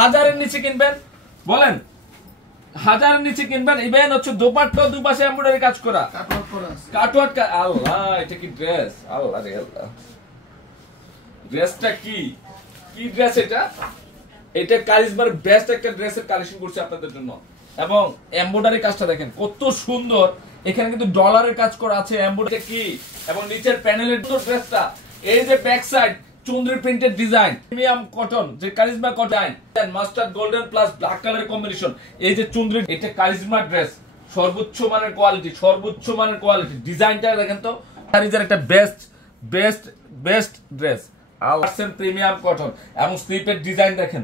1000-এর নিচে কিনবেন, বলেন 1000-এর নিচে কিনবেন। ইভেন হচ্ছে দোপাট্টা দুই পাশে এমব্রয়ডারি কাজ করা, কাটওয়ার্ক। আল্লাহ, এটা কি ড্রেস! আল্লাহ রে আল্লাহ, ড্রেসটা কি ড্রেস! এটা কারিজমার বেস্ট একটা ড্রেসের কালেকশন করছি আপনাদের জন্য। এবং এমব্রয়ডারি কাজটা দেখেন কত সুন্দর, এখানে কিন্তু ডলারের কাজ করা আছে, এমব্রয়ডারি কি, এবং নিচের প্যানেলের ড্রেসটা, এই যে back side chunri printed design, premium cotton, যে charisma cotton, mustard golden plus black কালারের কম্বিনেশন, এই যে চুনরি, এটা কারিজমা ড্রেস, সর্বোচ্চ মানের কোয়ালিটি, সর্বোচ্চ মানের কোয়ালিটি। ডিজাইনটা দেখেন তো, কারিজের একটা বেস্ট ড্রেস, প্রিমিয়াম কটন। এবং স্লিপের ডিজাইন দেখেন,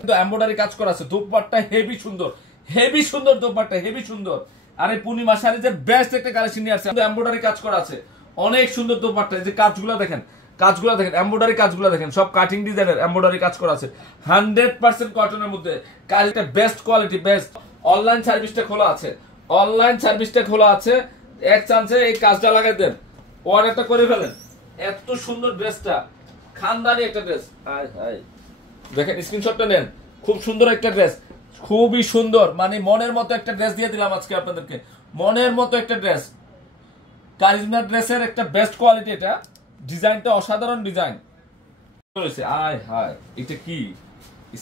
কিন্তু এমব্রয়ডারি কাজ করা আছে। দোপাট্টা হেভি সুন্দর দোপাট্টা, হেভি সুন্দর। আর এই পূর্ণিমা শাড়িজের বেস্ট একটা কালেকশন নিয়ে আসছে, এমব্রয়ডারি কাজ করা আছে, অনেক সুন্দর দোপাট্টা। এই যে কাজগুলো দেখেন, এমব্রয়ডারি কাজগুলো দেখেন, সব কাটিং ডিজাইনের এমব্রয়ডারি কাজ করা আছে, 100% কটনের মধ্যে। কাজটা বেস্ট কোয়ালিটি, বেস্ট। অনলাইন সার্ভিসটা খোলা আছে, এক চান্সে এই কাজটা লাগাই দেন, অর্ডারটা করে ফেলেন। এত সুন্দর ড্রেসটা, খানদানি একটা ড্রেস। দেখেন, স্ক্রিনশটটা নেন, খুব সুন্দর একটা ড্রেস, খুবই সুন্দর, মানে মনের মতো একটা ড্রেস দিয়ে দিলাম আজকে আপনাদেরকে, মনের মতো একটা ড্রেস। কারিজমা ড্রেসের একটা বেস্ট কোয়ালিটি, এটা ডিজাইনটা অসাধারণ ডিজাইন রয়েছে। এটা কি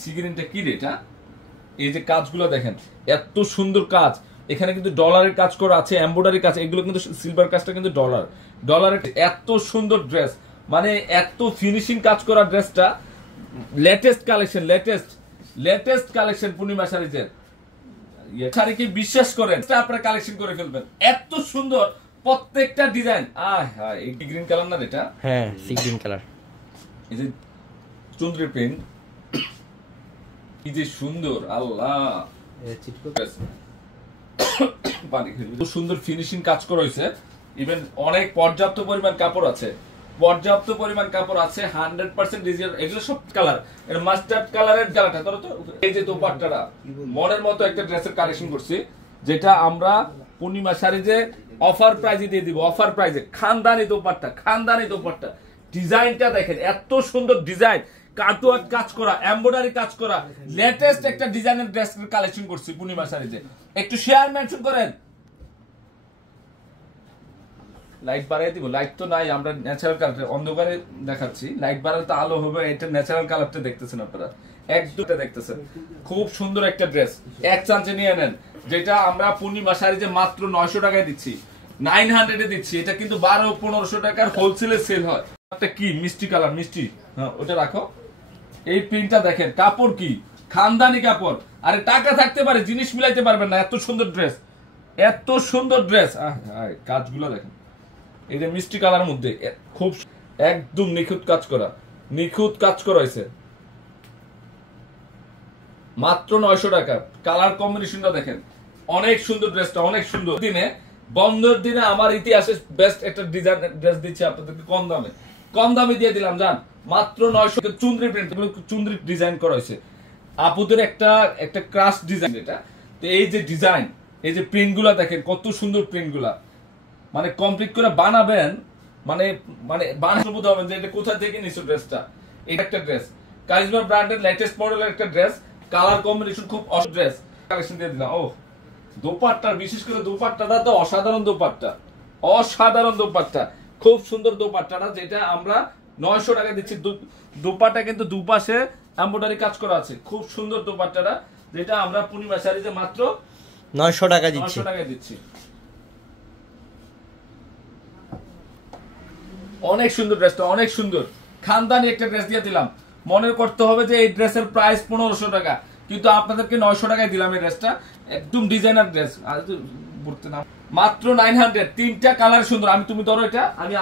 সিগ্রিনটা কি রে এটা? এই যে কাজগুলো দেখেন, এত সুন্দর কাজ। এখানে কিন্তু ডলারের কাজ করা আছে, এমব্রয়ডারি কাজ, এগুলো কিন্তু সিলভার কাজটা কিন্তু ডলারের। এত সুন্দর ড্রেস, মানে এত ফিনিশিং কাজ করা ড্রেসটা, লেটেস্ট কালেকশন পূর্ণিমা শাড়িজের। শাড়ি কি বিশ্বাস করেন, আপনারা কালেকশন করে ফেলবেন, এত সুন্দর প্রত্যেকটা ডিজাইন। এই গ্রিন কালার না এটা? হ্যাঁ, সি গ্রিন কালার। এই যে চুনরি প্রিন্ট, কি যে সুন্দর! আল্লাহ, সুন্দর ফিনিশিং কাজ করা হয়েছে। ইভেন অনেক পর্যাপ্ত পরিমাণ কাপড় আছে, 100% ডিজিটাল। এগুলো সব কালার, এটা মাস্টার্ড কালারের কালারটা ধরো তো। এই যে দোপাট্টাটা, মনের মতো একটা ড্রেসের কালেকশন করছি, যেটা আমরা পূর্ণিমা শাড়িতে অফার প্রাইজে দিয়ে দিব, অফার প্রাইজে। খানদানি দোপাট্টা, ডিজাইনটা দেখেন, এত সুন্দর ডিজাইন, কাটওয়ার্ক কাজ করা, এমব্রয়ডারি কাজ করা, লেটেস্ট একটা ডিজাইনের ড্রেস কালেকশন করছি পূর্ণিমা শাড়িতে। একটু শেয়ার মেনশন করেন। লাইট বাড়াই দিব, লাইট তো নাই, আমরা ন্যাচারাল কালার অন্ধকারে দেখাচ্ছি, লাইট বাড়ালে তো আলো হবে। এটা ন্যাচারাল কালারটা দেখতেছেন আপনারা, এক দুটো দেখতেছেন। খুব সুন্দর একটা ড্রেস, এক চান্সে নিয়ে নেন, যেটা আমরা পূর্ণিমা শাড়িতে মাত্র 900 টাকায় দিচ্ছি, 900-এ দিচ্ছি। এটা কিন্তু 1200-1500 টাকার হোলসেলে সেল হয়। একটা কি মিষ্টি কালার, মিষ্টি, হ্যাঁ ওটা রাখো। এই প্রিন্টটা দেখেন, কাপড় কি খানদানি কাপড়। আরে টাকা থাকতে পারে, জিনিস মিলাইতে পারবেন না, এত সুন্দর ড্রেস। কাজগুলো দেখেন, এই যে মিষ্টি কালার মধ্যে খুব একদম নিখুঁত কাজ করা হয়েছে, মাত্র 900 টাকা। কালার কম্বিনেশনটা দেখেন, অনেক সুন্দর ড্রেসটা, অনেক সুন্দর। বন্ধের দিনে আমার ইতিহাসে বেস্ট একটা ডিজাইন ড্রেস দিচ্ছে আপনাদেরকে, কম দামে দিয়ে দিলাম, জান, মাত্র 900। চুনরি প্রিন্ট, চুনরি ডিজাইন করা হয়েছে আপুদের একটা ক্রাশ ডিজাইন এটা। তো এই যে ডিজাইন, এই যে প্রিন্ট গুলা দেখেন, কত সুন্দর প্রিন্ট গুলা, মানে কমপ্লিট করে বানাবেন, মানে বানাবো হবেন যে এটা কোথা থেকে নিছো ড্রেসটা। এটা একটা ড্রেস, কারিজমা ব্র্যান্ডের লেটেস্ট মডেলের একটা ড্রেস, কালার কম্বিনেশন খুব ড্রেস কালেকশন দিয়ে দিলাম। দোপাট্টা, বিশেষ করে দোপাট্টাটা তো অসাধারণ দোপাট্টা, খুব সুন্দর দোপাট্টাটা, যেটা আমরা 900 টাকা দিচ্ছি। দোপাট্টা কিন্তু দুপাশে এমব্রয়ডারি কাজ করা আছে, খুব সুন্দর দোপাট্টাটা, যেটা আমরা পূর্ণিমা শাড়িতে মাত্র 900 টাকা দিচ্ছি। অনেক সুন্দর ড্রেসটা, অনেক সুন্দর খানদানি একটা ড্রেস দিয়ে দিলাম। মনে করতে হবে যে এই ড্রেসের প্রাইস 1500 টাকা, কিন্তু আপনাদেরকে 900 টাকায় দিলাম এই ড্রেসটা, একদম ডিজাইনার ড্রেস, মাত্র 900। তিনটা কালার সুন্দর। তুমি ধরো এটা, আমি